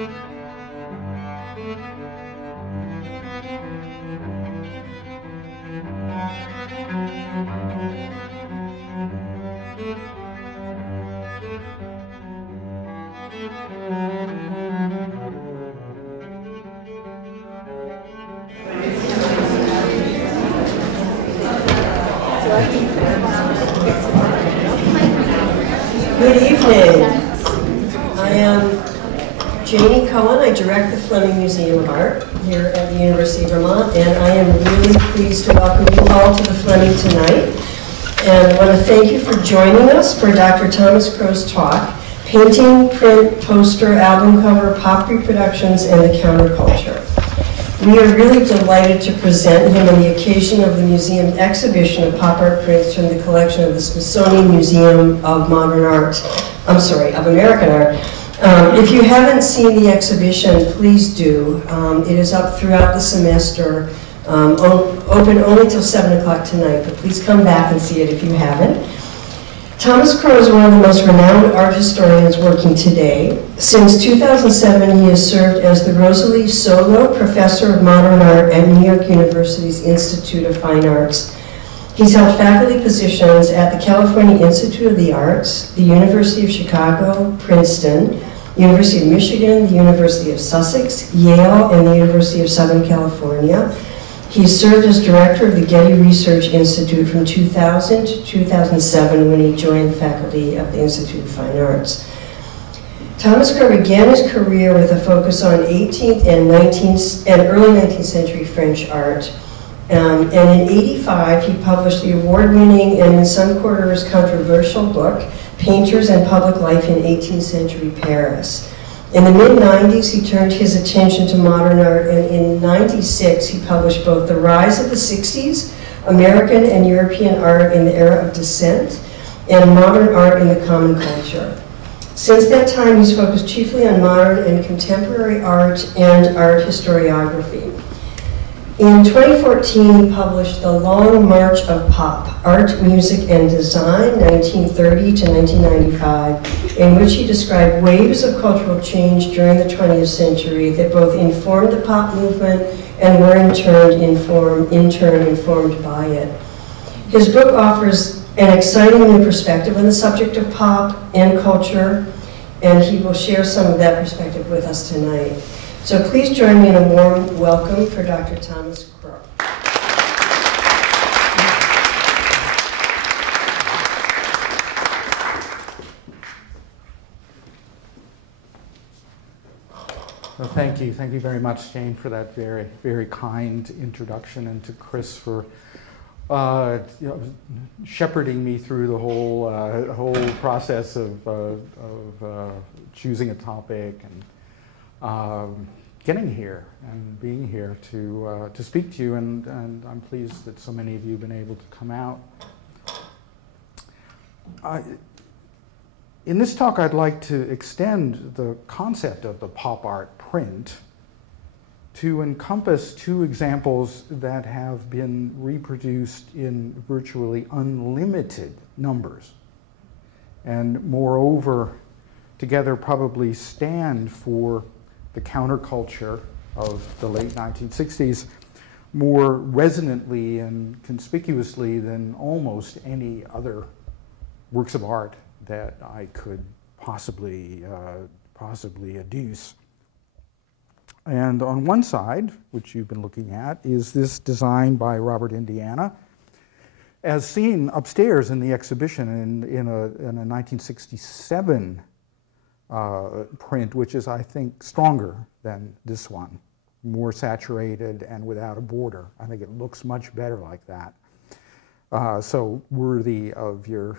Good evening. I am Janie Cohen. I direct the Fleming Museum of Art here at the University of Vermont, and I am really pleased to welcome you all to the Fleming tonight. And I want to thank you for joining us for Dr. Thomas Crow's talk, Painting, Print, Poster, Album Cover, Pop Reproductions, and the Counterculture. We are really delighted to present him on the occasion of the museum's exhibition of pop art prints from the collection of the Smithsonian Museum of Modern Art, of American Art. If you haven't seen the exhibition, please do. It is up throughout the semester, open only till 7 o'clock tonight, but please come back and see it if you haven't. Thomas Crow is one of the most renowned art historians working today. Since 2007, he has served as the Rosalie Solow Professor of Modern Art at New York University's Institute of Fine Arts. He's held faculty positions at the California Institute of the Arts, the University of Chicago, Princeton, University of Michigan, the University of Sussex, Yale, and the University of Southern California. He served as director of the Getty Research Institute from 2000 to 2007 when he joined the faculty of the Institute of Fine Arts. Thomas Crow began his career with a focus on 18th and early 19th century French art. And in '85, he published the award-winning and in some quarters controversial book, Painters and Public Life in 18th Century Paris. In the mid-90s, he turned his attention to modern art, and in '96, he published both The Rise of the 60s, American and European Art in the Era of Dissent, and Modern Art in the Common Culture. Since that time, he's focused chiefly on modern and contemporary art and art historiography. In 2014, he published The Long March of Pop, Art, Music, and Design, 1930 to 1995, in which he described waves of cultural change during the 20th century that both informed the pop movement and were in turn informed by it. His book offers an exciting new perspective on the subject of pop and culture, and he will share some of that perspective with us tonight. So please join me in a warm welcome for Dr. Thomas Crow. Well, thank you very much, Jane, for that very, very kind introduction, and to Chris for shepherding me through the whole process of choosing a topic and getting here and being here to speak to you, and I'm pleased that so many of you have been able to come out. In this talk, I'd like to extend the concept of the pop art print to encompass two examples that have been reproduced in virtually unlimited numbers, and moreover, together probably stand for the counterculture of the late 1960s more resonantly and conspicuously than almost any other works of art that I could possibly adduce. And on one side, which you've been looking at, is this design by Robert Indiana, as seen upstairs in the exhibition in a 1967 print, which is, I think, stronger than this one, more saturated and without a border. I think it looks much better like that. So worthy of your,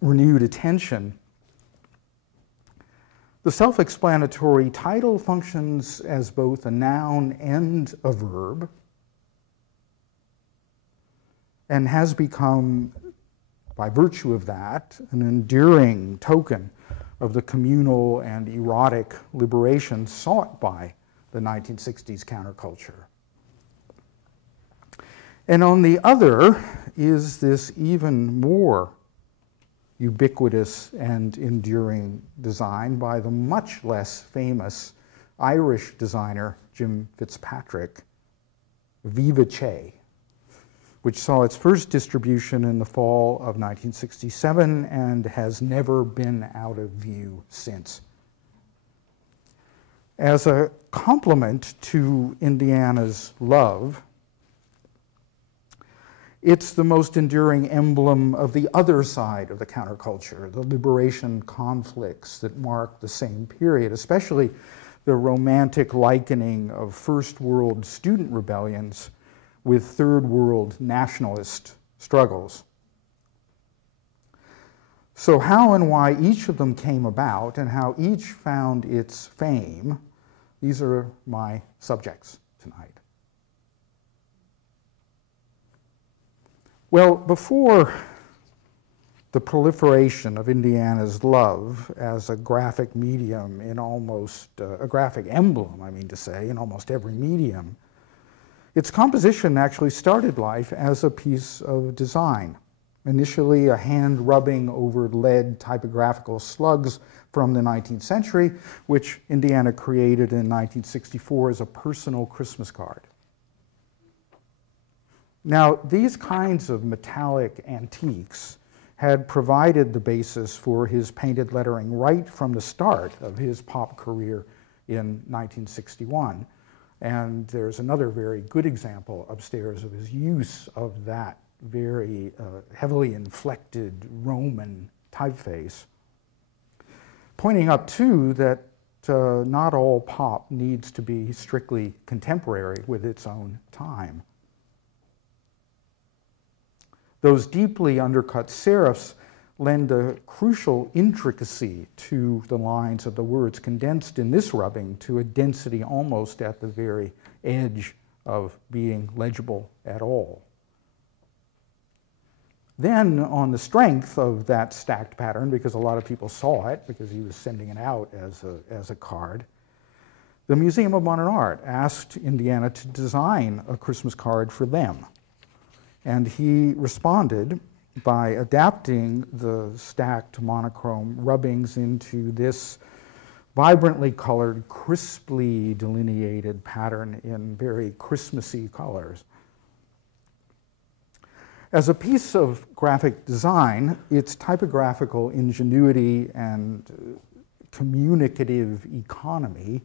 renewed attention. The self-explanatory title functions as both a noun and a verb, and has become, by virtue of that, an enduring token of the communal and erotic liberation sought by the 1960s counterculture. And on the other is this even more ubiquitous and enduring design by the much less famous Irish designer Jim Fitzpatrick, Vivace, which saw its first distribution in the fall of 1967 and has never been out of view since. As a complement to Indiana's love, it's the most enduring emblem of the other side of the counterculture, the liberation conflicts that mark the same period, especially the romantic likening of First World student rebellions with Third World nationalist struggles. So how and why each of them came about and how each found its fame, these are my subjects tonight. Well, before the proliferation of Indiana's love as a graphic medium in almost, a graphic emblem, I mean to say, in almost every medium, its composition actually started life as a piece of design. Initially a hand rubbing over lead typographical slugs from the 19th century, which Indiana created in 1964 as a personal Christmas card. Now, these kinds of metallic antiques had provided the basis for his painted lettering right from the start of his pop career in 1961. And there's another very good example upstairs of his use of that very heavily inflected Roman typeface. Pointing up, too, that not all pop needs to be strictly contemporary with its own time. Those deeply undercut serifs lend a crucial intricacy to the lines of the words, condensed in this rubbing to a density almost at the very edge of being legible at all. Then, on the strength of that stacked pattern, because a lot of people saw it, because he was sending it out as a card, the Museum of Modern Art asked Indiana to design a Christmas card for them. And he responded by adapting the stacked monochrome rubbings into this vibrantly colored, crisply delineated pattern in very Christmassy colors. As a piece of graphic design, its typographical ingenuity and communicative economy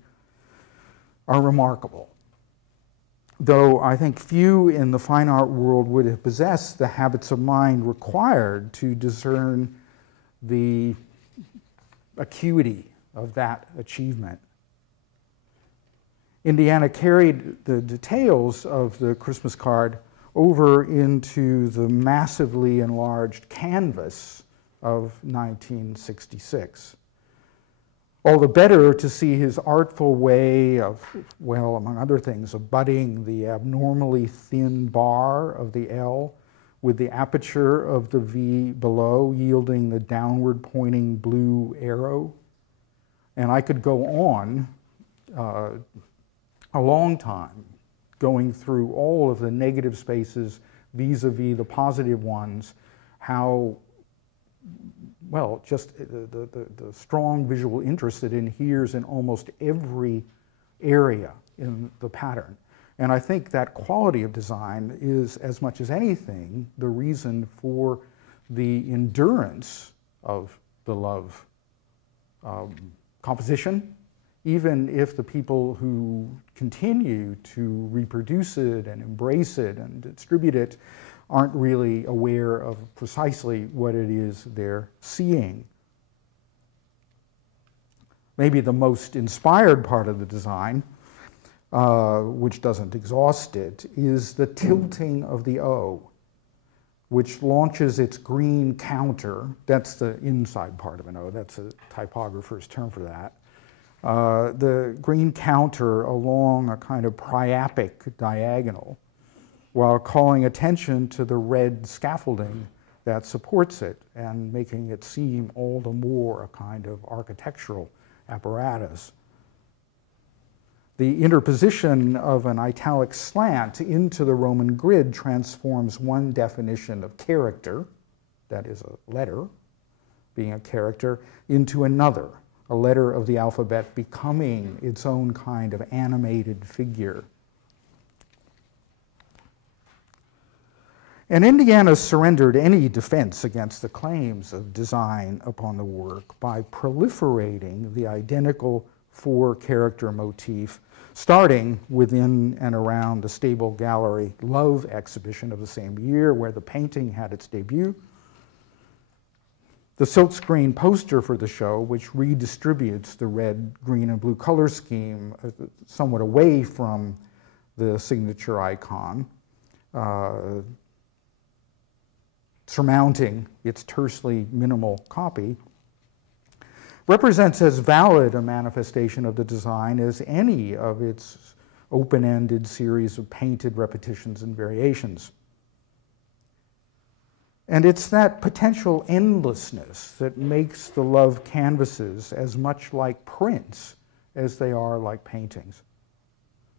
are remarkable. Though I think few in the fine art world would have possessed the habits of mind required to discern the acuity of that achievement. Indiana carried the details of the Christmas card over into the massively enlarged canvas of 1966. All the better to see his artful way of, well, among other things, abutting the abnormally thin bar of the L with the aperture of the V below, yielding the downward pointing blue arrow. And I could go on a long time going through all of the negative spaces vis-a-vis the positive ones, how, well, just the strong visual interest that inheres in almost every area in the pattern. And I think that quality of design is, as much as anything, the reason for the endurance of the love composition, even if the people who continue to reproduce it and embrace it and distribute it aren't really aware of precisely what it is they're seeing. Maybe the most inspired part of the design, which doesn't exhaust it, is the tilting of the O, which launches its green counter. That's the inside part of an O. That's a typographer's term for that. The green counter along a kind of priapic diagonal, while calling attention to the red scaffolding that supports it and making it seem all the more a kind of architectural apparatus. The interposition of an italic slant into the Roman grid transforms one definition of character, that is a letter, being a character, into another, a letter of the alphabet becoming its own kind of animated figure. And Indiana surrendered any defense against the claims of design upon the work by proliferating the identical four-character motif, starting within and around the Stable Gallery Love exhibition of the same year, where the painting had its debut. The Silkscreen Poster for the show, which redistributes the red, green, and blue color scheme somewhat away from the signature icon, surmounting its tersely minimal copy, represents as valid a manifestation of the design as any of its open-ended series of painted repetitions and variations. And it's that potential endlessness that makes the Love canvases as much like prints as they are like paintings.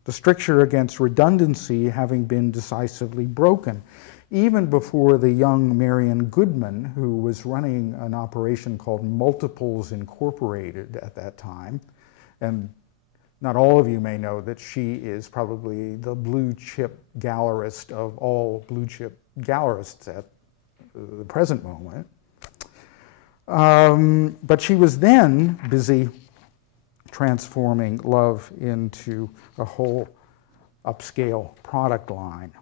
The stricture against redundancy having been decisively broken, even before the young Marion Goodman, who was running an operation called Multiples Incorporated at that time. And not all of you may know that she is probably the blue chip gallerist of all blue chip gallerists at the present moment. But she was then busy transforming Love into a whole upscale product line.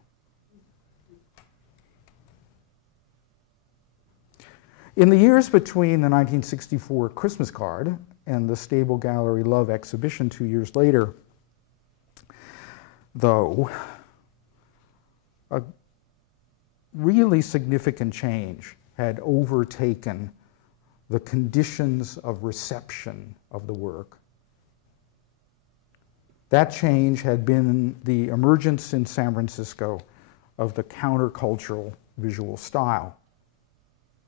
In the years between the 1964 Christmas card and the Stable Gallery Love exhibition 2 years later, though, a really significant change had overtaken the conditions of reception of the work. That change had been the emergence in San Francisco of the countercultural visual style,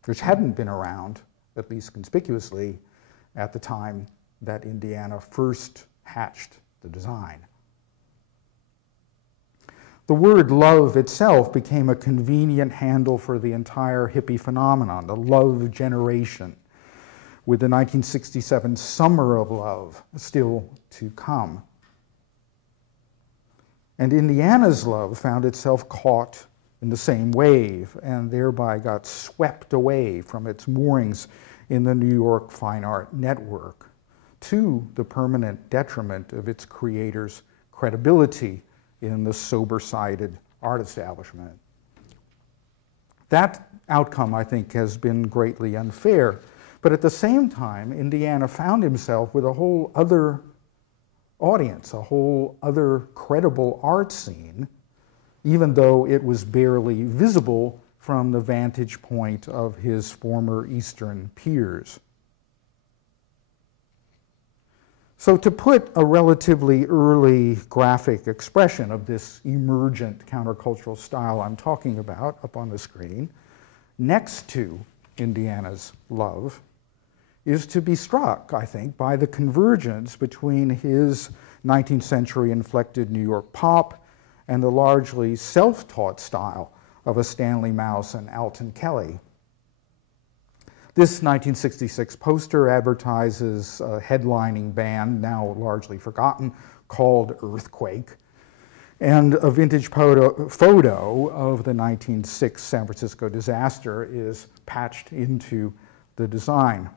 which hadn't been around, at least conspicuously, at the time that Indiana first hatched the design. The word love itself became a convenient handle for the entire hippie phenomenon, the love generation, with the 1967 Summer of Love still to come. And Indiana's love found itself caught in the same wave, and thereby got swept away from its moorings in the New York fine art network, to the permanent detriment of its creators' credibility in the sober-sided art establishment. That outcome, I think, has been greatly unfair, but at the same time, Indiana found himself with a whole other audience, a whole other credible art scene, even though it was barely visible from the vantage point of his former Eastern peers. So to put a relatively early graphic expression of this emergent countercultural style I'm talking about up on the screen, next to Indiana's love, is to be struck, I think, by the convergence between his 19th century inflected New York pop and the largely self-taught style of a Stanley Mouse and Alton Kelly. This 1966 poster advertises a headlining band, now largely forgotten, called Earthquake, and a vintage photo of the 1906 San Francisco disaster is patched into the design.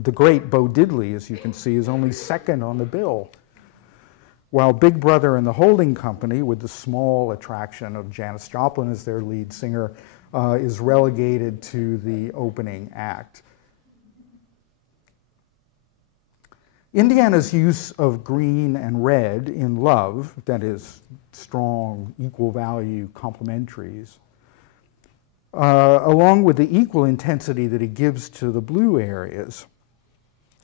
The great Bo Diddley, as you can see, is only second on the bill, while Big Brother and the Holding Company, with the small attraction of Janis Joplin as their lead singer, is relegated to the opening act. Indiana's use of green and red in Love, that is, strong, equal value complementaries, along with the equal intensity that he gives to the blue areas,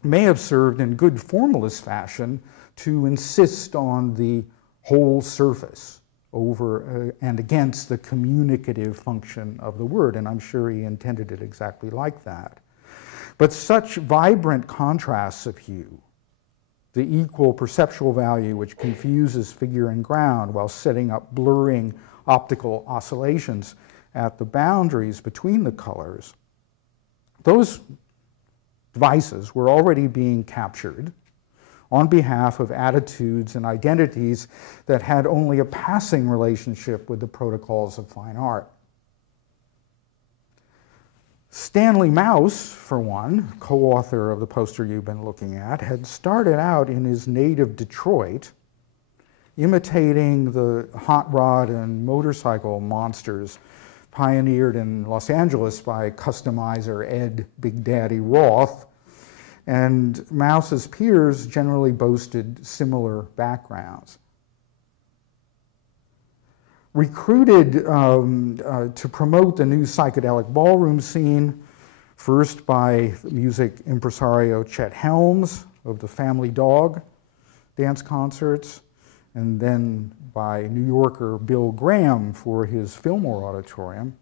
may have served in good formalist fashion to insist on the whole surface over and against the communicative function of the word, and I'm sure he intended it exactly like that. But such vibrant contrasts of hue, the equal perceptual value which confuses figure and ground while setting up blurring optical oscillations at the boundaries between the colors, those devices were already being captured on behalf of attitudes and identities that had only a passing relationship with the protocols of fine art. Stanley Mouse, for one, co-author of the poster you've been looking at, had started out in his native Detroit, imitating the hot rod and motorcycle monsters pioneered in Los Angeles by customizer Ed Big Daddy Roth, and Mouse's peers generally boasted similar backgrounds. Recruited to promote the new psychedelic ballroom scene, first by music impresario Chet Helms of the Family Dog dance concerts, and then by New Yorker Bill Graham for his Fillmore Auditorium,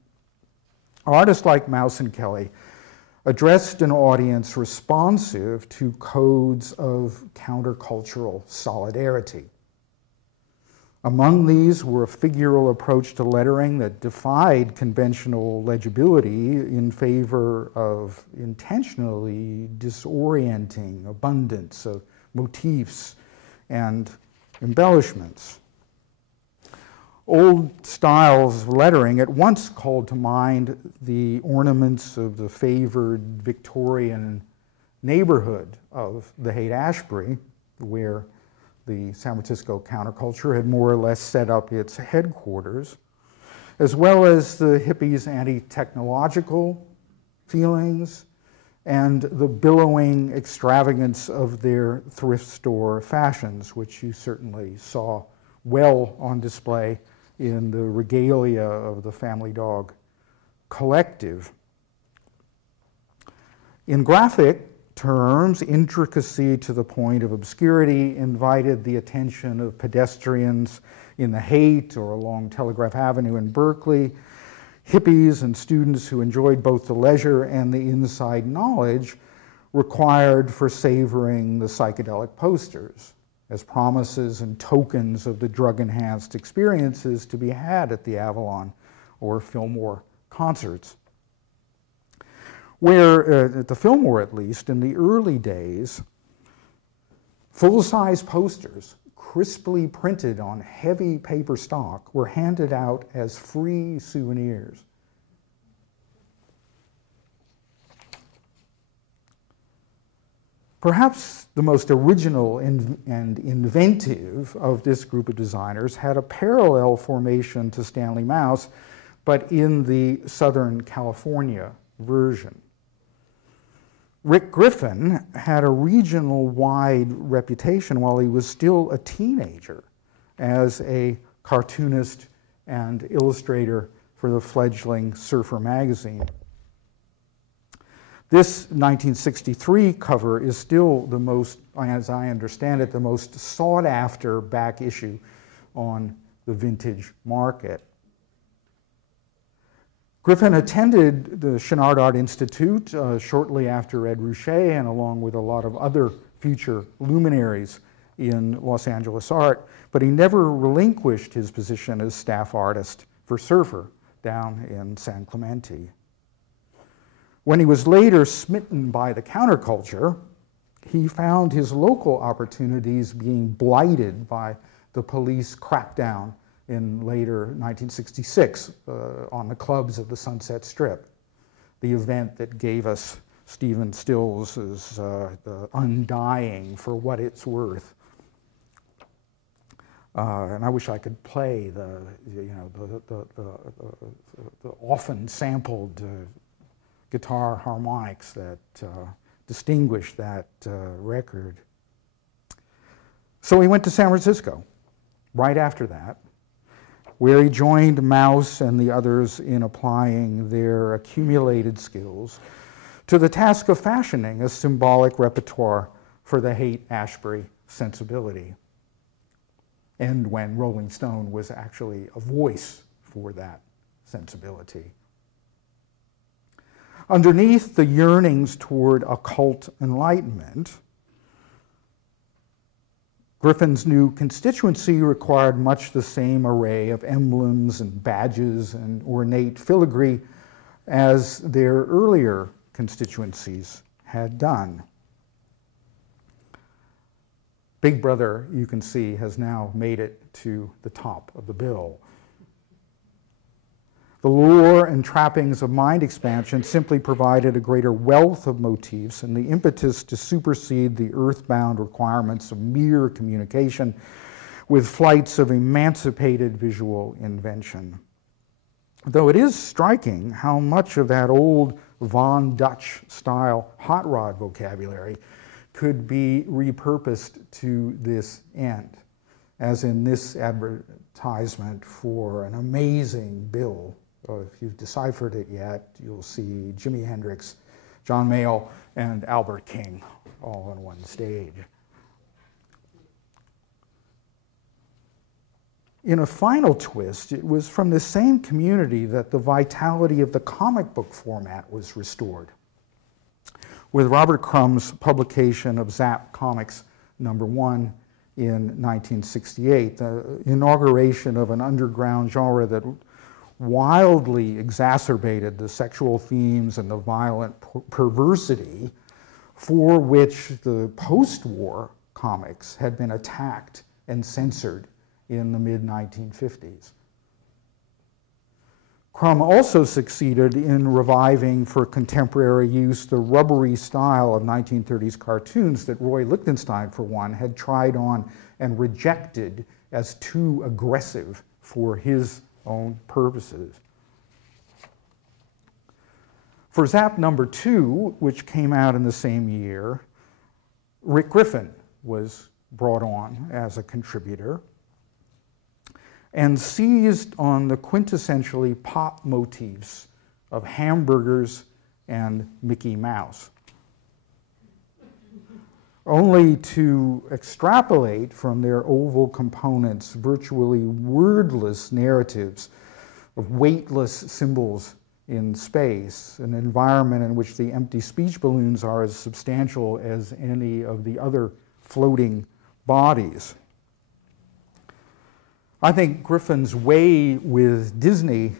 artists like Mouse and Kelly addressed an audience responsive to codes of countercultural solidarity. Among these were a figural approach to lettering that defied conventional legibility in favor of intentionally disorienting abundance of motifs and embellishments. Old styles of lettering at once called to mind the ornaments of the favored Victorian neighborhood of the Haight-Ashbury, where the San Francisco counterculture had more or less set up its headquarters, as well as the hippies' anti-technological feelings and the billowing extravagance of their thrift store fashions, which you certainly saw well on display in the regalia of the Family Dog collective. In graphic terms, intricacy to the point of obscurity invited the attention of pedestrians in the Haight or along Telegraph Avenue in Berkeley, hippies and students who enjoyed both the leisure and the inside knowledge required for savoring the psychedelic posters as promises and tokens of the drug-enhanced experiences to be had at the Avalon or Fillmore concerts. Where, at the Fillmore at least, in the early days, full-size posters, crisply printed on heavy paper stock, were handed out as free souvenirs. Perhaps the most original and inventive of this group of designers had a parallel formation to Stanley Mouse, but in the Southern California version. Rick Griffin had a regional-wide reputation while he was still a teenager as a cartoonist and illustrator for the fledgling Surfer magazine. This 1963 cover is still the most, as I understand it, the most sought-after back issue on the vintage market. Griffin attended the Chenard Art Institute shortly after Ed Ruscha, and along with a lot of other future luminaries in Los Angeles art, but he never relinquished his position as staff artist for Surfer down in San Clemente. When he was later smitten by the counterculture, he found his local opportunities being blighted by the police crackdown in later 1966 on the clubs of the Sunset Strip, the event that gave us Stephen Stills' Undying for What It's Worth. And I wish I could play the often sampled guitar harmonics that distinguish that record. So he went to San Francisco right after that, where he joined Mouse and the others in applying their accumulated skills to the task of fashioning a symbolic repertoire for the Haight-Ashbury sensibility. And when Rolling Stone was actually a voice for that sensibility. Underneath the yearnings toward occult enlightenment, Griffin's new constituency required much the same array of emblems and badges and ornate filigree as their earlier constituencies had done. Big Brother, you can see, has now made it to the top of the bill. The lure and trappings of mind expansion simply provided a greater wealth of motifs and the impetus to supersede the earthbound requirements of mere communication with flights of emancipated visual invention. Though it is striking how much of that old Von Dutch style hot rod vocabulary could be repurposed to this end, as in this advertisement for an amazing bill. If you've deciphered it yet, you'll see Jimi Hendrix, John Mayall, and Albert King all on one stage. In a final twist, it was from the same community that the vitality of the comic book format was restored, with Robert Crumb's publication of Zap Comics #1 in 1968, the inauguration of an underground genre that wildly exacerbated the sexual themes and the violent perversity for which the post-war comics had been attacked and censored in the mid-1950s. Crumb also succeeded in reviving for contemporary use the rubbery style of 1930s cartoons that Roy Lichtenstein, for one, had tried on and rejected as too aggressive for his own purposes. For Zap #2, which came out in the same year, Rick Griffin was brought on as a contributor and seized on the quintessentially pop motifs of hamburgers and Mickey Mouse, only to extrapolate from their oval components virtually wordless narratives of weightless symbols in space, an environment in which the empty speech balloons are as substantial as any of the other floating bodies. I think Griffin's way with Disney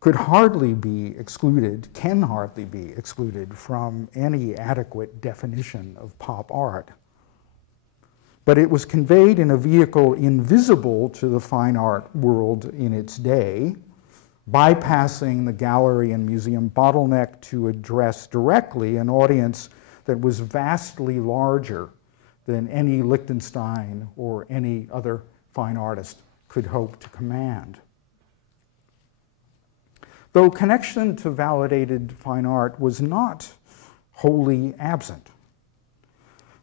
could hardly be excluded, can hardly be excluded from any adequate definition of pop art. But it was conveyed in a vehicle invisible to the fine art world in its day, bypassing the gallery and museum bottleneck to address directly an audience that was vastly larger than any Lichtenstein or any other fine artist could hope to command. Though connection to validated fine art was not wholly absent.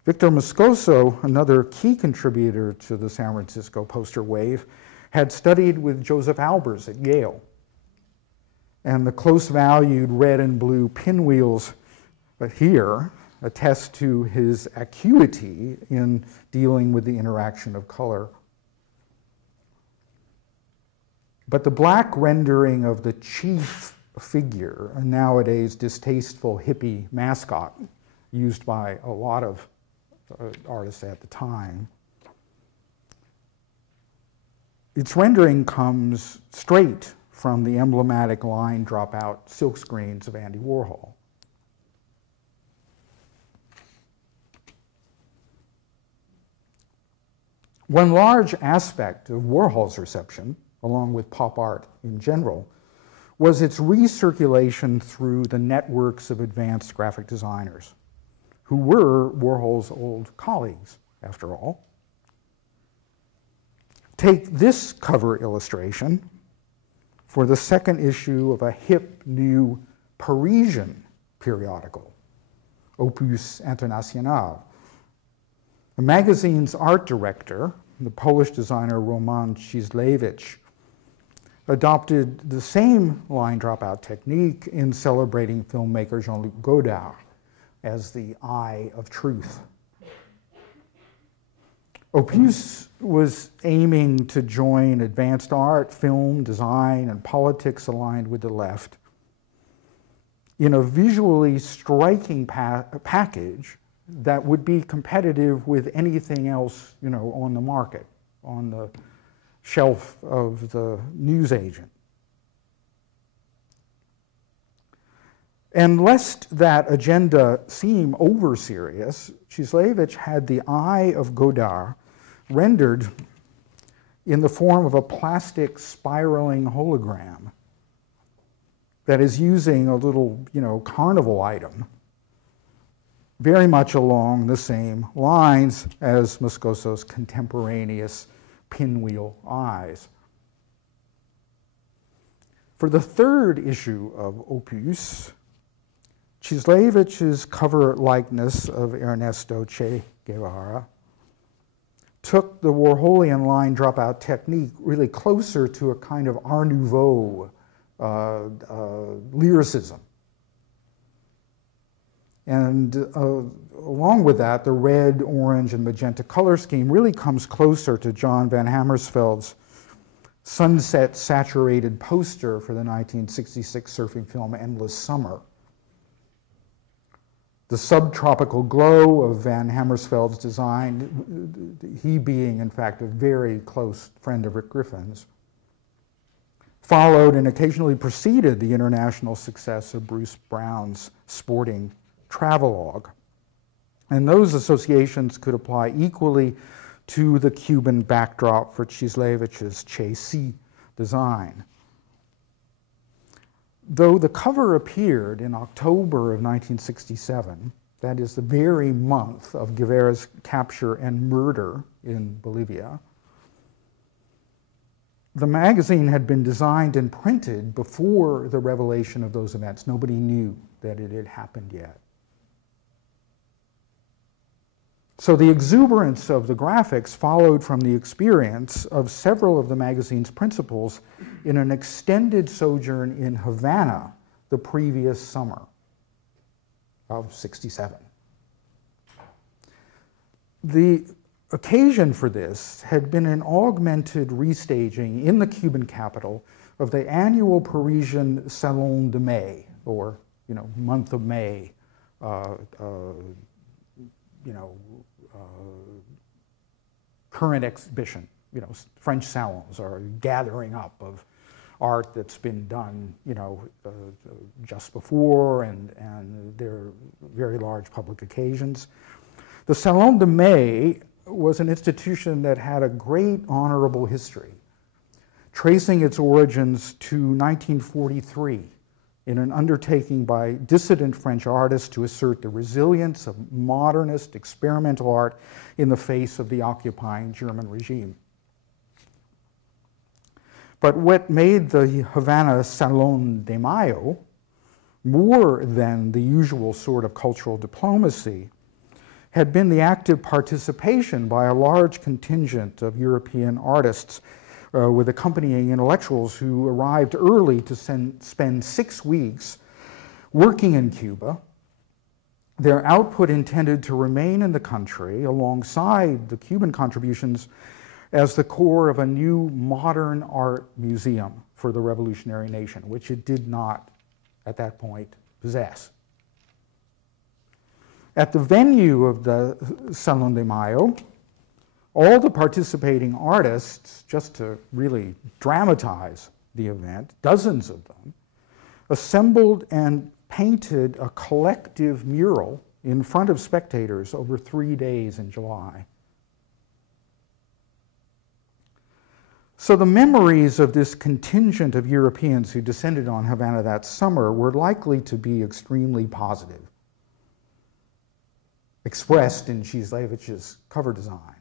Victor Moscoso, another key contributor to the San Francisco poster wave, had studied with Joseph Albers at Yale. And the close valued red and blue pinwheels here attest to his acuity in dealing with the interaction of color. But the black rendering of the chief figure, a nowadays distasteful hippie mascot used by a lot of artists at the time, its rendering comes straight from the emblematic line dropout silkscreens of Andy Warhol. One large aspect of Warhol's reception, along with pop art in general, was its recirculation through the networks of advanced graphic designers, who were Warhol's old colleagues, after all. Take this cover illustration for the second issue of a hip new Parisian periodical, Opus International. The magazine's art director, the Polish designer Roman Cislewicz, adopted the same line dropout technique in celebrating filmmaker Jean-Luc Godard as the eye of truth. Opus was aiming to join advanced art, film, design, and politics aligned with the left in a visually striking package that would be competitive with anything else, on the market, on the shelf of the newsagent. And lest that agenda seem over-serious, Cislević had the eye of Godard rendered in the form of a plastic spiraling hologram that is using a little, carnival item, very much along the same lines as Moscoso's contemporaneous pinwheel eyes. For the third issue of Opus, Cislević's cover likeness of Ernesto Che Guevara took the Warholian line dropout technique really closer to a kind of Art Nouveau lyricism. And along with that, the red, orange, and magenta color scheme really comes closer to John Van Hamersveld's sunset saturated poster for the 1966 surfing film Endless Summer. The subtropical glow of Van Hamersveld's design, he being, in fact, a very close friend of Rick Griffin's, followed and occasionally preceded the international success of Bruce Brown's sporting travelogue. And those associations could apply equally to the Cuban backdrop for Cislević's Che Si design. Though the cover appeared in October of 1967, that is the very month of Guevara's capture and murder in Bolivia, the magazine had been designed and printed before the revelation of those events. Nobody knew that it had happened yet. So the exuberance of the graphics followed from the experience of several of the magazine's principals in an extended sojourn in Havana the previous summer of '67. The occasion for this had been an augmented restaging in the Cuban capital of the annual Parisian Salon de Mai, or month of May, current exhibition. French salons are a gathering up of art that's been done, just before, and they're very large public occasions. The Salon de Mai was an institution that had a great honorable history, tracing its origins to 1943 in an undertaking by dissident French artists to assert the resilience of modernist experimental art in the face of the occupying German regime. But what made the Havana Salon de Mayo more than the usual sort of cultural diplomacy had been the active participation by a large contingent of European artists with accompanying intellectuals who arrived early to spend 6 weeks working in Cuba. Their output intended to remain in the country alongside the Cuban contributions as the core of a new modern art museum for the revolutionary nation, which it did not, at that point, possess. At the venue of the Salon de Mayo, all the participating artists, just to really dramatize the event, dozens of them, assembled and painted a collective mural in front of spectators over 3 days in July. So the memories of this contingent of Europeans who descended on Havana that summer were likely to be extremely positive, expressed in Cislević's cover design,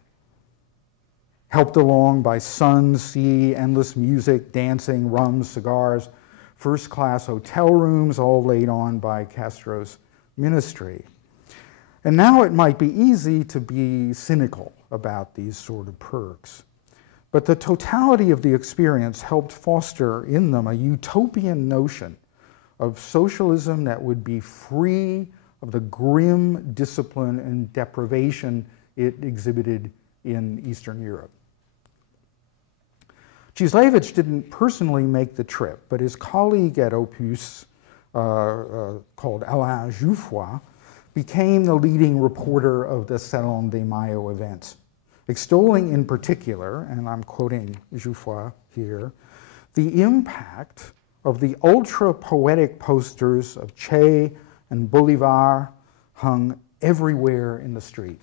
helped along by sun, sea, endless music, dancing, rum, cigars, first-class hotel rooms, all laid on by Castro's ministry. And now it might be easy to be cynical about these sort of perks. But the totality of the experience helped foster in them a utopian notion of socialism that would be free of the grim discipline and deprivation it exhibited in Eastern Europe. Cislević didn't personally make the trip, but his colleague at Opus, called Alain Jouffroy, became the leading reporter of the Salon de Mayo events, extolling in particular, and I'm quoting Jouffroy here, the impact of the ultra-poetic posters of Che and Bolivar hung everywhere in the street.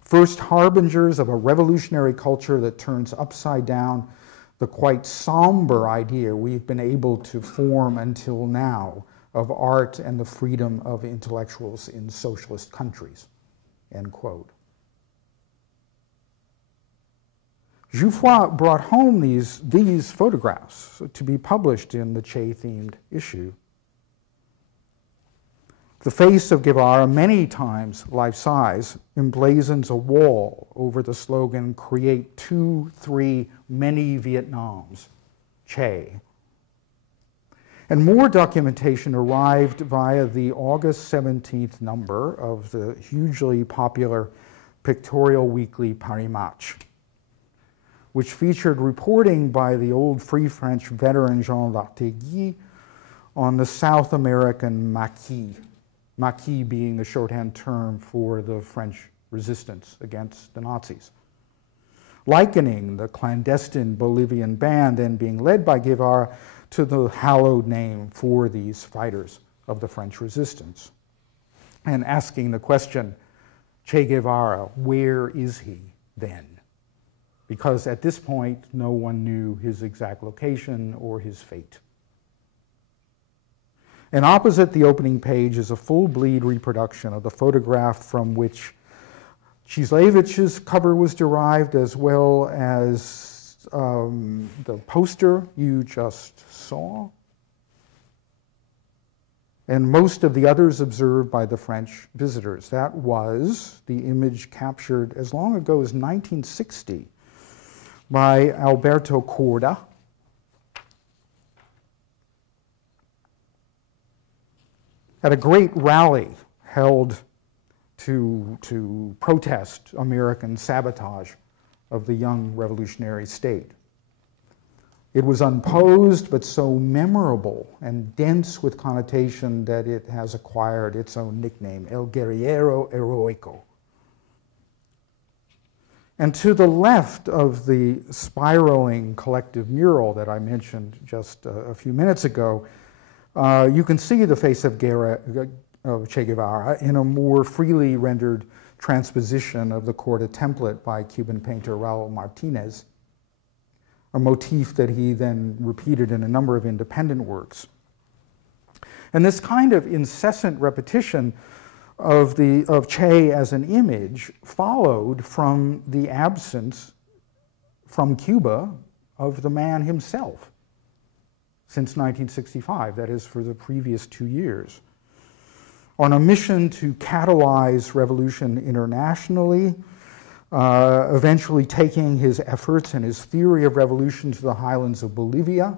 First harbingers of a revolutionary culture that turns upside down the quite somber idea we've been able to form until now of art and the freedom of intellectuals in socialist countries, end quote. Jouffroy brought home these photographs to be published in the Che-themed issue. The face of Guevara, many times life-size, emblazons a wall over the slogan, "Create 2, 3, many Vietnams, Che." And more documentation arrived via the August 17th number of the hugely popular pictorial weekly Paris Match, which featured reporting by the old Free French veteran Jean Lartigue on the South American maquis, maquis being the shorthand term for the French resistance against the Nazis, likening the clandestine Bolivian band then being led by Guevara to the hallowed name for these fighters of the French resistance, and asking the question, Che Guevara, where is he then? Because at this point, no one knew his exact location or his fate. And opposite the opening page is a full-bleed reproduction of the photograph from which Cislevich's cover was derived, as well as the poster you just saw, and most of the others observed by the French visitors. That was the image captured as long ago as 1960 by Alberto Corda, at a great rally held to protest American sabotage of the young revolutionary state. It was unposed, but so memorable and dense with connotation that it has acquired its own nickname, El Guerrillero Heroico. And to the left of the spiraling collective mural that I mentioned just a few minutes ago, you can see the face of Che Guevara in a more freely rendered transposition of the Corda template by Cuban painter Raul Martinez, a motif that he then repeated in a number of independent works. And this kind of incessant repetition of Che as an image followed from the absence from Cuba of the man himself since 1965, that is for the previous 2 years. On a mission to catalyze revolution internationally, eventually taking his efforts and his theory of revolution to the highlands of Bolivia,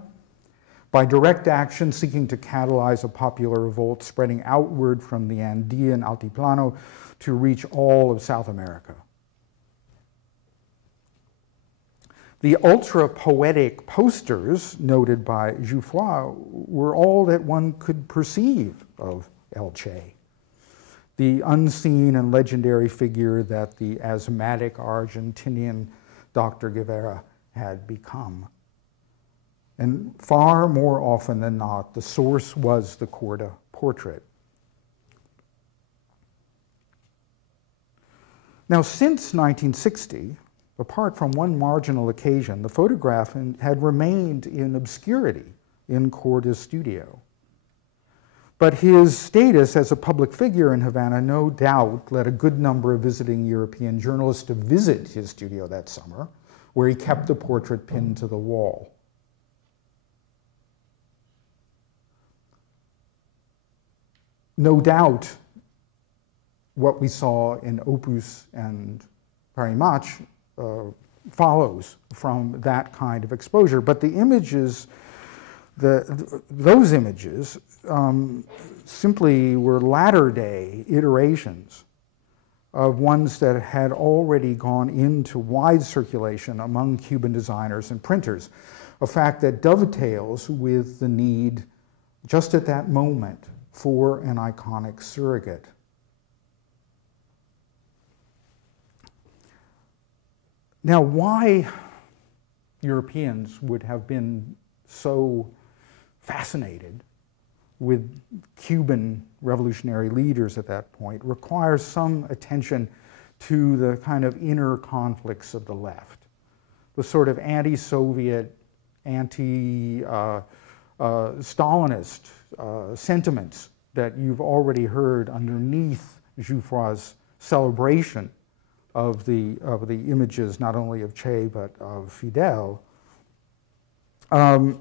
by direct action seeking to catalyze a popular revolt spreading outward from the Andean Altiplano to reach all of South America. The ultra-poetic posters noted by Jouffroy were all that one could perceive of El Che, the unseen and legendary figure that the asthmatic Argentinian Dr. Guevara had become. And far more often than not, the source was the Corda portrait. Now, since 1960, apart from one marginal occasion, the photograph had remained in obscurity in Corda's studio. But his status as a public figure in Havana no doubt led a good number of visiting European journalists to visit his studio that summer, where he kept the portrait pinned to the wall. No doubt what we saw in Opus and Paris Match follows from that kind of exposure. But the images, those images simply were latter-day iterations of ones that had already gone into wide circulation among Cuban designers and printers, a fact that dovetails with the need just at that moment for an iconic surrogate. Now, why Europeans would have been so fascinated with Cuban revolutionary leaders at that point requires some attention to the kind of inner conflicts of the left, the sort of anti-Soviet, anti-Stalinist sentiments that you've already heard underneath Jouffroy's celebration of the images, not only of Che but of Fidel.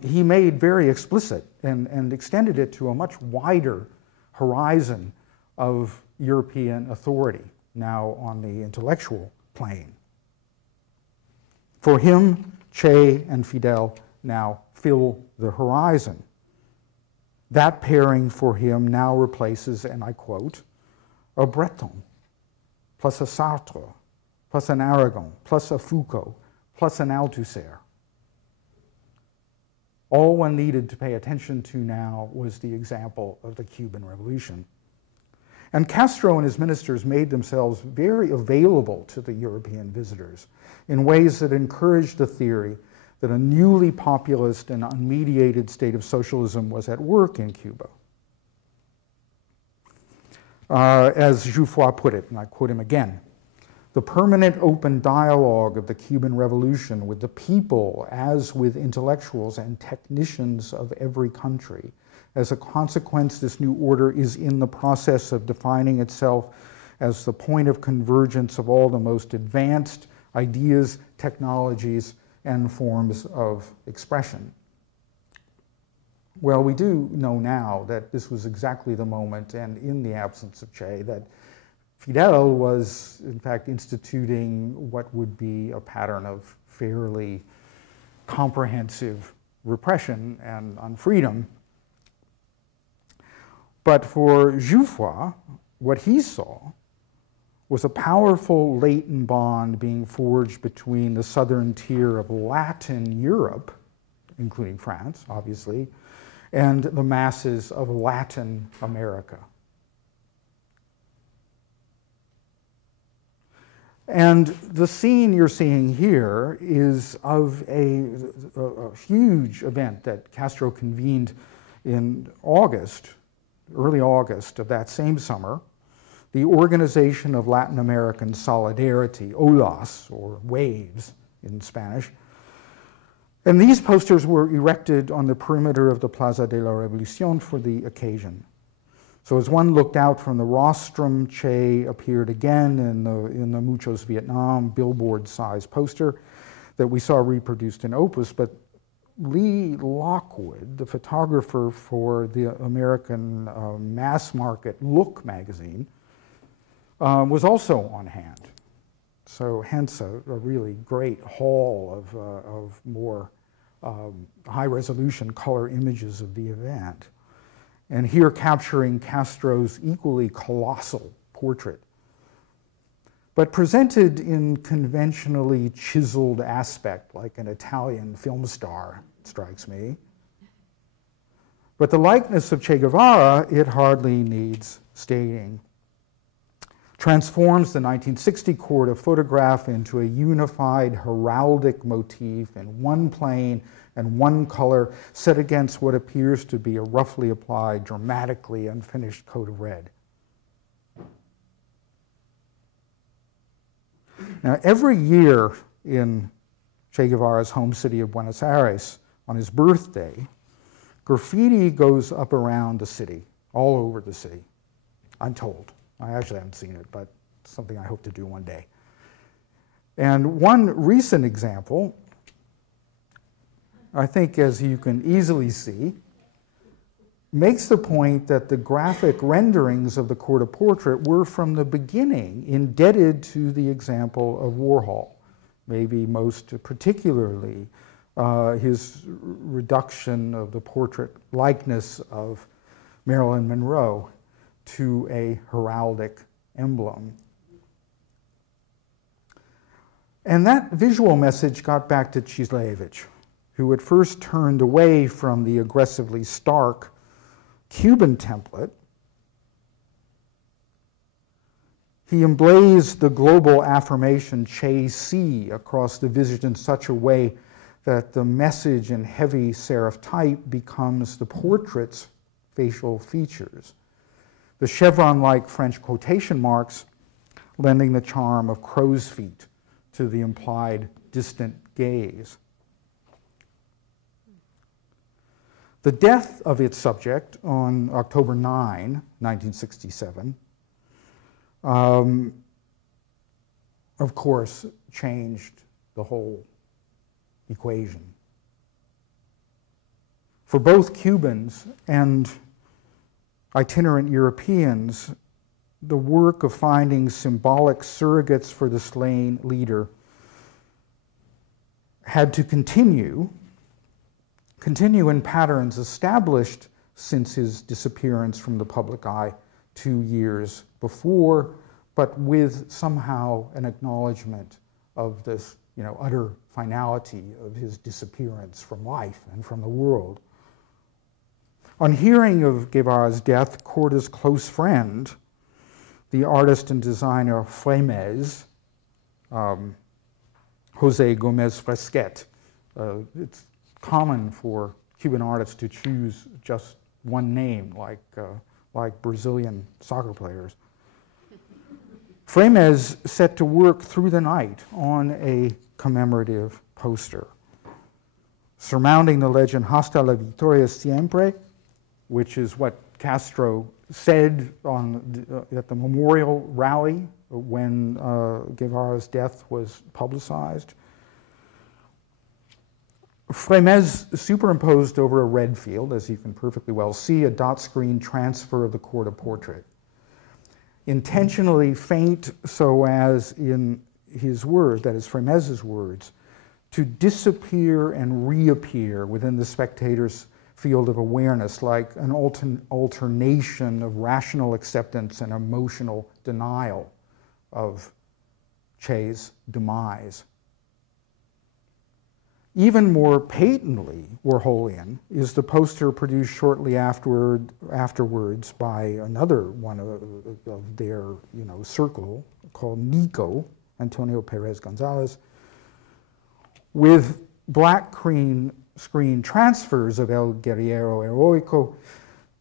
He made very explicit and extended it to a much wider horizon of European authority, now on the intellectual plane. For him, Che and Fidel now fill the horizon. That pairing for him now replaces, and I quote, a Breton, plus a Sartre, plus an Aragon, plus a Foucault, plus an Althusser. All one needed to pay attention to now was the example of the Cuban Revolution. And Castro and his ministers made themselves very available to the European visitors in ways that encouraged the theory that a newly populist and unmediated state of socialism was at work in Cuba. As Jouffroy put it, and I quote him again, the permanent open dialogue of the Cuban Revolution with the people as with intellectuals and technicians of every country. As a consequence, this new order is in the process of defining itself as the point of convergence of all the most advanced ideas, technologies, and forms of expression. Well, we do know now that this was exactly the moment, and in the absence of Che, that Fidel was, in fact, instituting what would be a pattern of fairly comprehensive repression and unfreedom. But for Jouffroy, what he saw was a powerful latent bond being forged between the southern tier of Latin Europe, including France, obviously, and the masses of Latin America. And the scene you're seeing here is of a huge event that Castro convened in August, early August of that same summer, the Organization of Latin American Solidarity, OLAS, or WAVES in Spanish. And these posters were erected on the perimeter of the Plaza de la Revolucion for the occasion. So as one looked out from the rostrum, Che appeared again in the Muchos Vietnam billboard-sized poster that we saw reproduced in Opus, but Lee Lockwood, the photographer for the American mass market Look magazine, was also on hand. So hence a really great haul of more high-resolution color images of the event. And here capturing Castro's equally colossal portrait, but presented in conventionally chiseled aspect, like an Italian film star, it strikes me. But the likeness of Che Guevara, it hardly needs stating, transforms the 1960 Corda photograph into a unified heraldic motif in one plane and one color set against what appears to be a roughly applied, dramatically unfinished coat of red. Now, every year in Che Guevara's home city of Buenos Aires, on his birthday, graffiti goes up around the city, all over the city, I'm told. I actually haven't seen it, but it's something I hope to do one day. And one recent example, I think, as you can easily see, makes the point that the graphic renderings of the Corda portrait were from the beginning indebted to the example of Warhol, maybe most particularly his reduction of the portrait likeness of Marilyn Monroe to a heraldic emblem. And that visual message got back to Cisleevich, who at first turned away from the aggressively stark Cuban template. He emblazed the global affirmation Che Si across the visage in such a way that the message in heavy serif type becomes the portrait's facial features. The chevron-like French quotation marks lending the charm of crow's feet to the implied distant gaze. The death of its subject on October 9, 1967, of course, changed the whole equation. For both Cubans and itinerant Europeans, the work of finding symbolic surrogates for the slain leader had to continue in patterns established since his disappearance from the public eye 2 years before, but with somehow an acknowledgement of this, utter finality of his disappearance from life and from the world. On hearing of Guevara's death, Corda's close friend, the artist and designer Fleming, Jose Gomez Fresquet, it's common for Cuban artists to choose just one name, like Brazilian soccer players. Fleming set to work through the night on a commemorative poster. Surmounting the legend "Hasta la victoria siempre," which is what Castro said at the memorial rally when Guevara's death was publicized. Fleming superimposed over a red field, as you can perfectly well see, a dot screen transfer of the Corda portrait. Intentionally faint so as, in his words, that is Fleming's words, to disappear and reappear within the spectator's field of awareness, like an alternation of rational acceptance and emotional denial of Che's demise. Even more patently Warholian is the poster produced shortly afterwards by another one of their circle called Nico, Antonio Perez Gonzalez, with black screen transfers of El Guerrero Heroico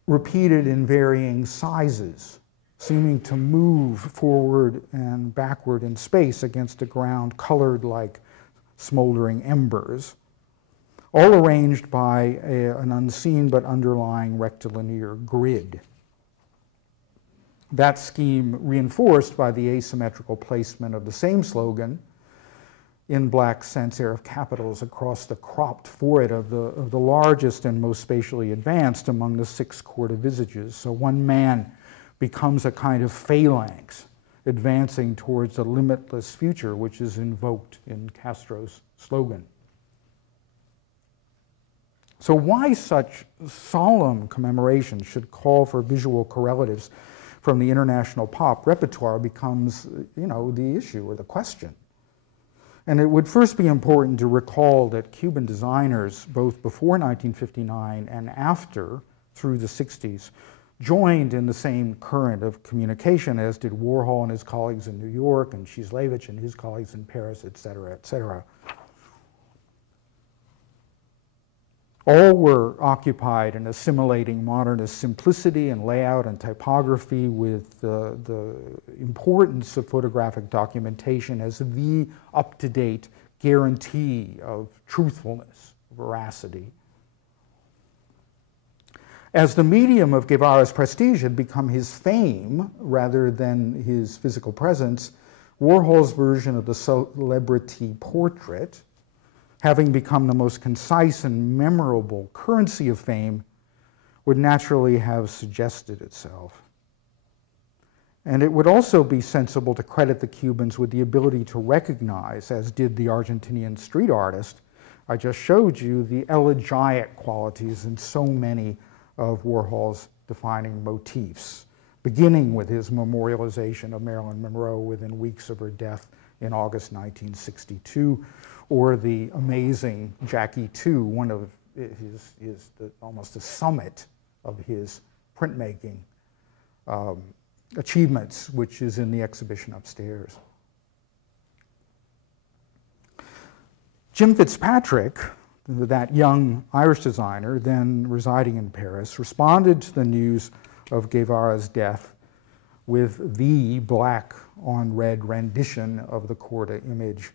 repeated in varying sizes, seeming to move forward and backward in space against a ground colored like smoldering embers, all arranged by an unseen but underlying rectilinear grid. That scheme reinforced by the asymmetrical placement of the same slogan in black sans serif capitals across the cropped forehead of the largest and most spatially advanced among the 6 Corda visages. So one man becomes a kind of phalanx advancing towards a limitless future, which is invoked in Castro's slogan. So why such solemn commemoration should call for visual correlatives from the international pop repertoire becomes, the issue or the question. And it would first be important to recall that Cuban designers, both before 1959 and after, through the 60s, joined in the same current of communication, as did Warhol and his colleagues in New York, and Shislevich and his colleagues in Paris, et cetera, et cetera. All were occupied in assimilating modernist simplicity and layout and typography with the importance of photographic documentation as the up-to-date guarantee of truthfulness, veracity. As the medium of Guevara's prestige had become his fame rather than his physical presence, Warhol's version of the celebrity portrait, having become the most concise and memorable currency of fame, would naturally have suggested itself. And it would also be sensible to credit the Cubans with the ability to recognize, as did the Argentinian street artist I just showed you, the elegiac qualities in so many of Warhol's defining motifs, beginning with his memorialization of Marilyn Monroe within weeks of her death in August 1962, or the amazing Jackie II, one of almost the summit of his printmaking achievements, which is in the exhibition upstairs. Jim Fitzpatrick, that young Irish designer, then residing in Paris, responded to the news of Guevara's death with the black on red rendition of the Corda image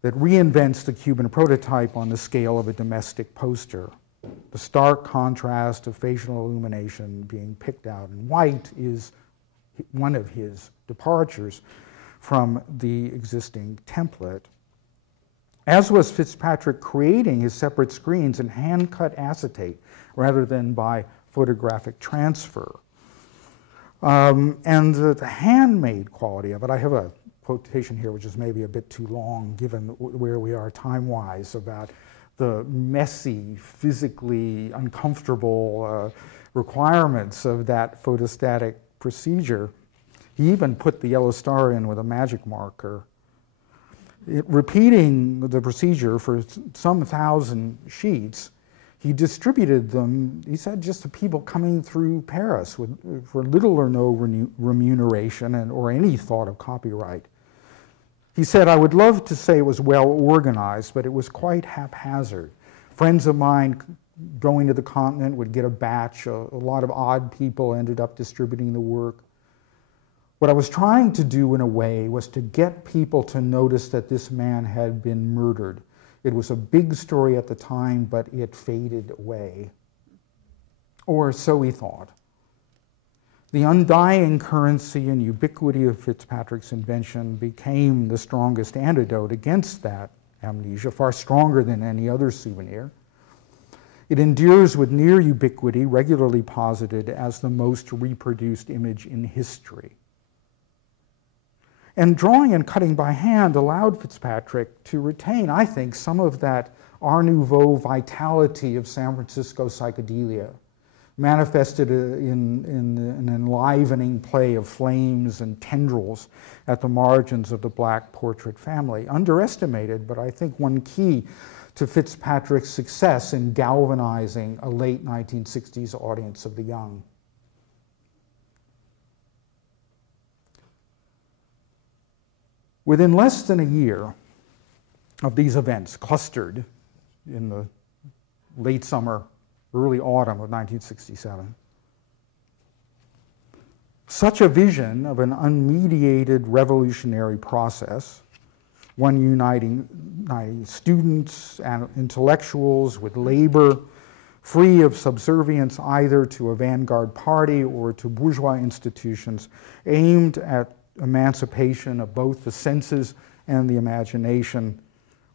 that reinvents the Cuban prototype on the scale of a domestic poster. The stark contrast of facial illumination being picked out in white is one of his departures from the existing template. As was Fitzpatrick creating his separate screens in hand-cut acetate rather than by photographic transfer. And the handmade quality of it, I have a quotation here which is maybe a bit too long given where we are time-wise about the messy, physically uncomfortable requirements of that photostatic procedure. He even put the yellow star in with a magic marker. Repeating the procedure for some 1,000 sheets, he distributed them, he said, just to people coming through Paris for little or no remuneration or any thought of copyright. He said, I would love to say it was well organized, but it was quite haphazard. Friends of mine going to the continent would get a batch. A lot of odd people ended up distributing the work. What I was trying to do in a way was to get people to notice that this man had been murdered. It was a big story at the time, but it faded away. Or so he thought. The undying currency and ubiquity of Fitzpatrick's invention became the strongest antidote against that amnesia, far stronger than any other souvenir. It endures with near ubiquity, regularly posited as the most reproduced image in history. And drawing and cutting by hand allowed Fitzpatrick to retain, I think, some of that Art Nouveau vitality of San Francisco psychedelia, manifested in an enlivening play of flames and tendrils at the margins of the black portrait family. Underestimated, but I think one key to Fitzpatrick's success in galvanizing a late 1960s audience of the young. Within less than a year of these events, clustered in the late summer, early autumn of 1967, such a vision of an unmediated revolutionary process, one uniting students and intellectuals with labor, free of subservience either to a vanguard party or to bourgeois institutions, aimed at emancipation of both the senses and the imagination,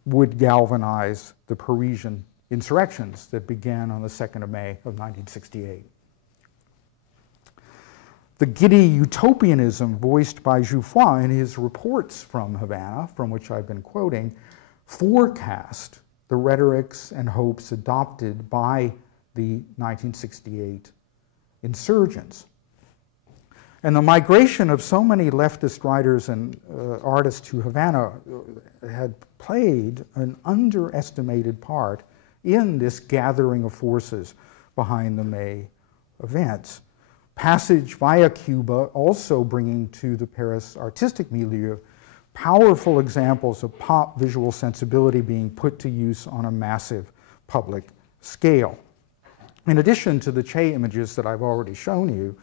would galvanize the Parisian insurrections that began on the 2nd of May of 1968. The giddy utopianism voiced by Jouffroy in his reports from Havana, from which I've been quoting, forecast the rhetorics and hopes adopted by the 1968 insurgents. And the migration of so many leftist writers and artists to Havana had played an underestimated part in this gathering of forces behind the May events. Passage via Cuba also bringing to the Paris artistic milieu powerful examples of pop visual sensibility being put to use on a massive public scale. In addition to the Che images that I've already shown you,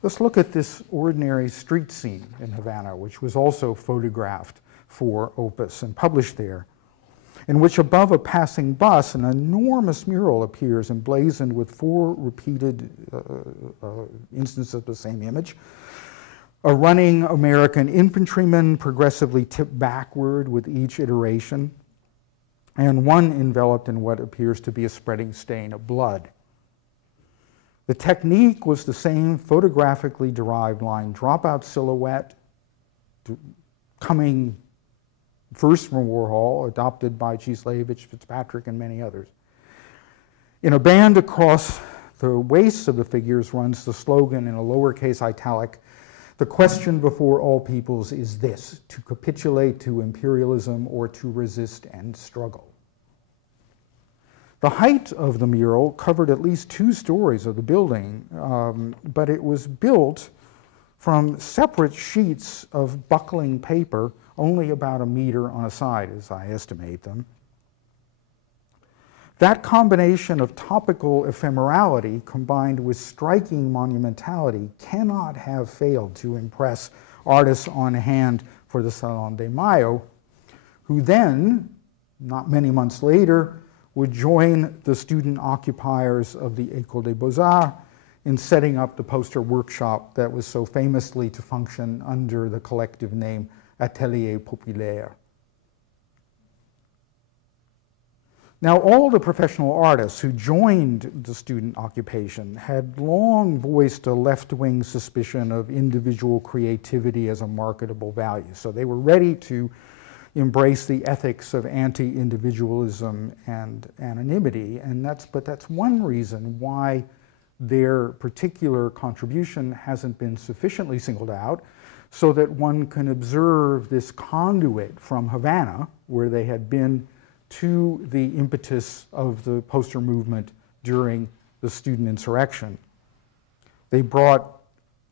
let's look at this ordinary street scene in Havana, which was also photographed for Opus and published there, in which above a passing bus, an enormous mural appears emblazoned with 4 repeated instances of the same image. A running American infantryman progressively tipped backward with each iteration, and one enveloped in what appears to be a spreading stain of blood. The technique was the same photographically derived line dropout silhouette coming first from Warhol, adopted by Gislavich, Fitzpatrick, and many others. In a band across the waists of the figures runs the slogan in a lowercase italic, "The question before all peoples is this, to capitulate to imperialism or to resist and struggle." The height of the mural covered at least 2 stories of the building, but it was built from separate sheets of buckling paper, only about 1 meter on a side, as I estimate them. That combination of topical ephemerality combined with striking monumentality cannot have failed to impress artists on hand for the Salon de Mayo, who then, not many months later, would join the student occupiers of the École des Beaux-Arts in setting up the poster workshop that was so famously to function under the collective name Atelier Populaire. Now, all the professional artists who joined the student occupation had long voiced a left-wing suspicion of individual creativity as a marketable value. So they were ready to embrace the ethics of anti-individualism and anonymity, but that's one reason why their particular contribution hasn't been sufficiently singled out so that one can observe this conduit from Havana, where they had been, to the impetus of the poster movement during the student insurrection. They brought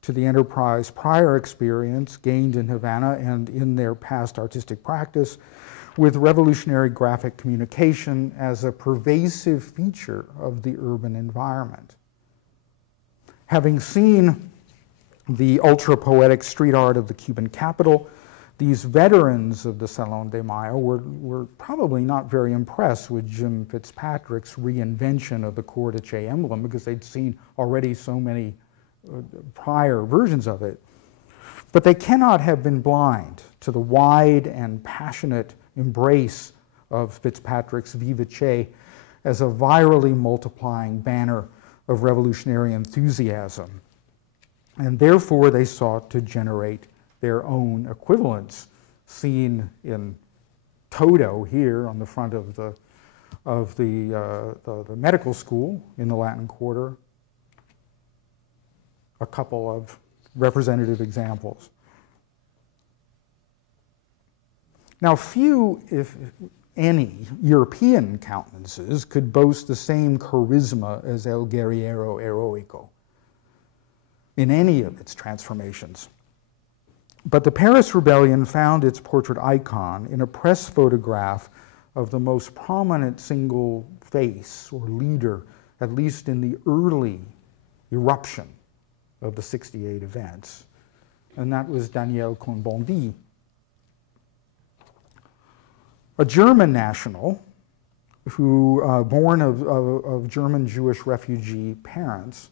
to the enterprise prior experience gained in Havana and in their past artistic practice with revolutionary graphic communication as a pervasive feature of the urban environment. Having seen the ultra-poetic street art of the Cuban capital, these veterans of the Salon de Mayo were probably not very impressed with Jim Fitzpatrick's reinvention of the Cordache emblem because they'd seen already so many prior versions of it. But they cannot have been blind to the wide and passionate embrace of Fitzpatrick's Viva Che as a virally multiplying banner of revolutionary enthusiasm. And therefore they sought to generate their own equivalents, seen in Toto here on the front of the medical school in the Latin Quarter. A couple of representative examples. Now, few, if any, European countenances could boast the same charisma as El Guerriero Heroico in any of its transformations. But the Paris Rebellion found its portrait icon in a press photograph of the most prominent single face or leader, at least in the early eruption of the '68 events, and that was Danielle Cohn-Bendit, a German national who, born of German Jewish refugee parents.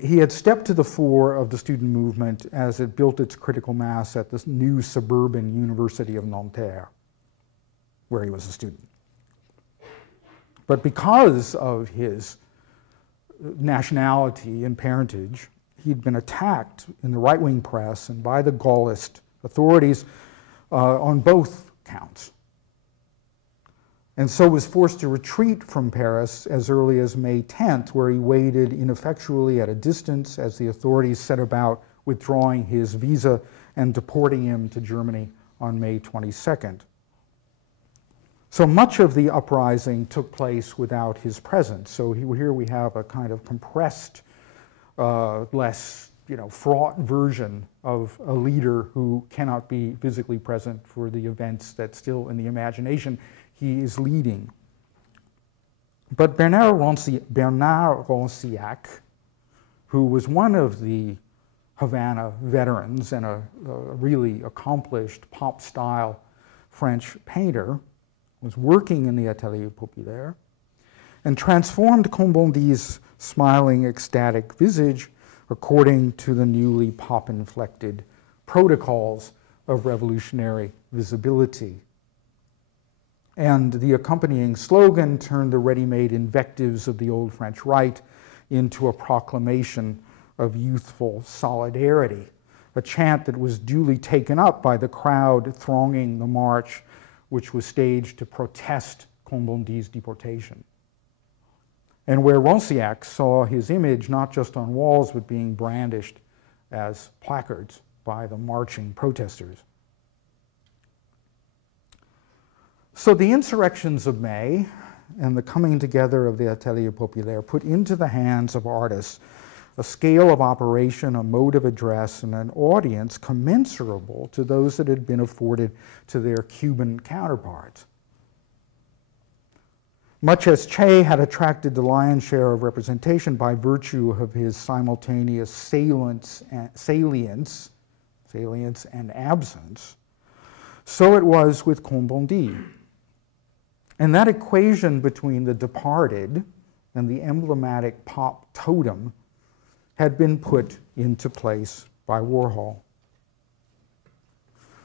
He had stepped to the fore of the student movement as it built its critical mass at the new suburban University of Nanterre, where he was a student. But because of his nationality and parentage, he'd been attacked in the right-wing press and by the Gaullist authorities on both counts, and so was forced to retreat from Paris as early as May 10th, where he waited ineffectually at a distance as the authorities set about withdrawing his visa and deporting him to Germany on May 22nd. So much of the uprising took place without his presence. So here we have a kind of compressed, less fraught version of a leader who cannot be physically present for the events that still in the imagination he is leading. But Bernard Rancière, who was one of the Havana veterans and a really accomplished pop-style French painter, was working in the Atelier Populaire and transformed Cohn-Bendit's smiling, ecstatic visage according to the newly pop-inflected protocols of revolutionary visibility. And the accompanying slogan turned the ready-made invectives of the old French right into a proclamation of youthful solidarity, a chant that was duly taken up by the crowd thronging the march, which was staged to protest Cohn-Bendit's deportation. And where Rancière saw his image not just on walls, but being brandished as placards by the marching protesters. So the insurrections of May and the coming together of the Atelier Populaire put into the hands of artists a scale of operation, a mode of address, and an audience commensurable to those that had been afforded to their Cuban counterparts. Much as Che had attracted the lion's share of representation by virtue of his simultaneous salience and absence, so it was with Bundy. And that equation between the departed and the emblematic pop totem had been put into place by Warhol.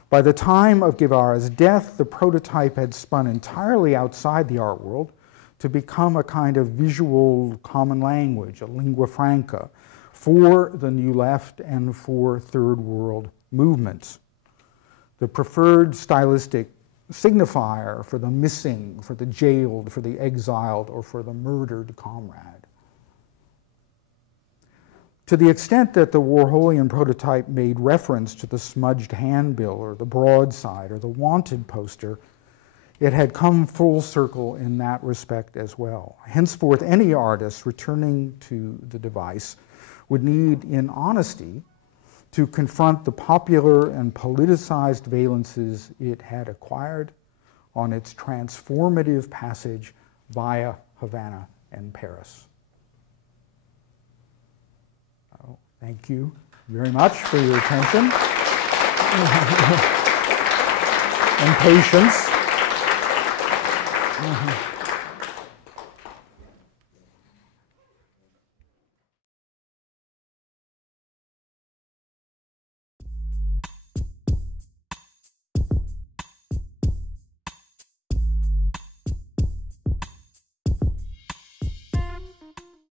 By the time of Guevara's death, the prototype had spun entirely outside the art world to become a kind of visual common language, a lingua franca, for the New Left and for Third World movements. The preferred stylistic signifier for the missing, for the jailed, for the exiled, or for the murdered comrade. To the extent that the Warholian prototype made reference to the smudged handbill or the broadside or the wanted poster, it had come full circle in that respect as well. Henceforth, any artist returning to the device would need, in honesty, to confront the popular and politicized valences it had acquired on its transformative passage via Havana and Paris. So, thank you very much for your attention and patience.